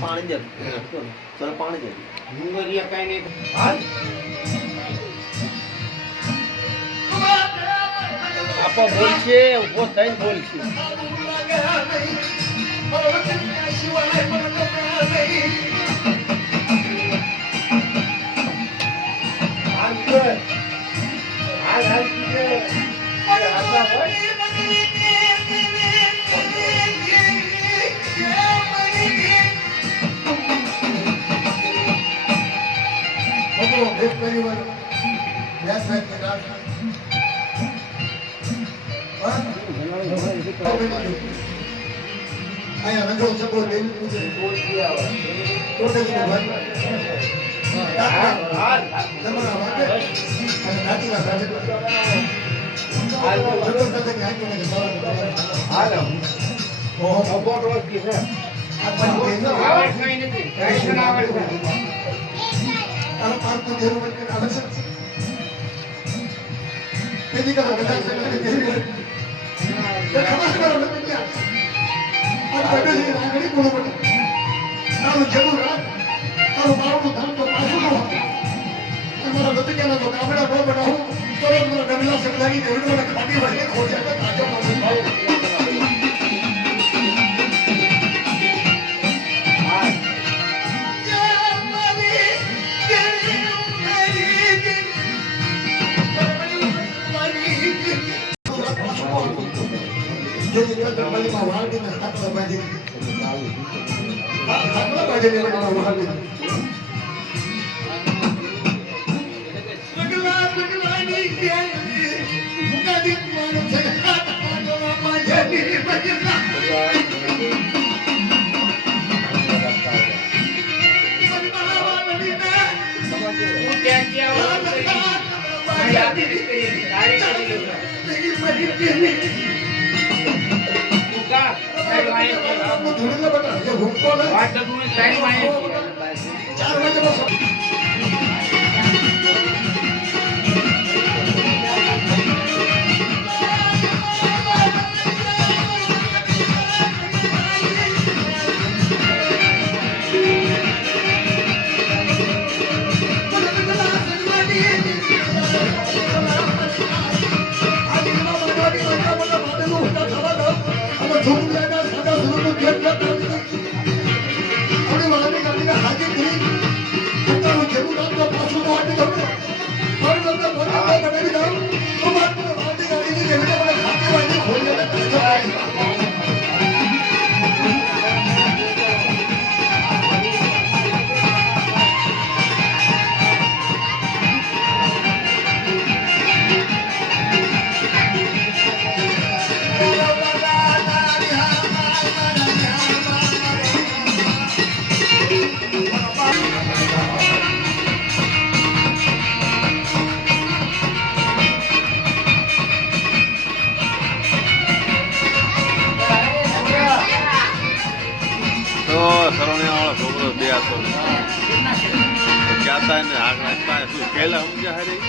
પાણી દે ચલો પાણી દે મુંગરિયા કઈ નહીં આપો બોલશે ઉભો થઈને બોલશે એક પરિવાર વ્યાસ સાહેબ અહીંયા રંગો સબો દેવી પૂજે ટોટલી તમારા માટે અને નાતીના સાથે હાલો સપોર્ટ વસ્તી છે આવડ કઈ નથી કઈ આવડ Kalau partu di rumah kan ada sih. Jadi kalau kita jadi ya kamu sekarang lebih dia. Ada beda sih, ini puluh puluh. Kalau jauh kan, kalau baru tuh tahu tuh masuk tuh. Kalau lebih kan tuh kamera bawa bawa. Kalau kalau kami langsung lagi di rumah kita pagi pagi kerja kan aja masuk tahu. Jadi kita kembali mawar kita tak perlu baju. Tak perlu baju ni baju mawar ni. Segala ni dia, bukan di mana sehat, mana jadi baju. સરવણીયા વાળો છોકરો બે હતો ક્યાં હતા ને આગ નાખતા શું પહેલા સમજ્યા હારી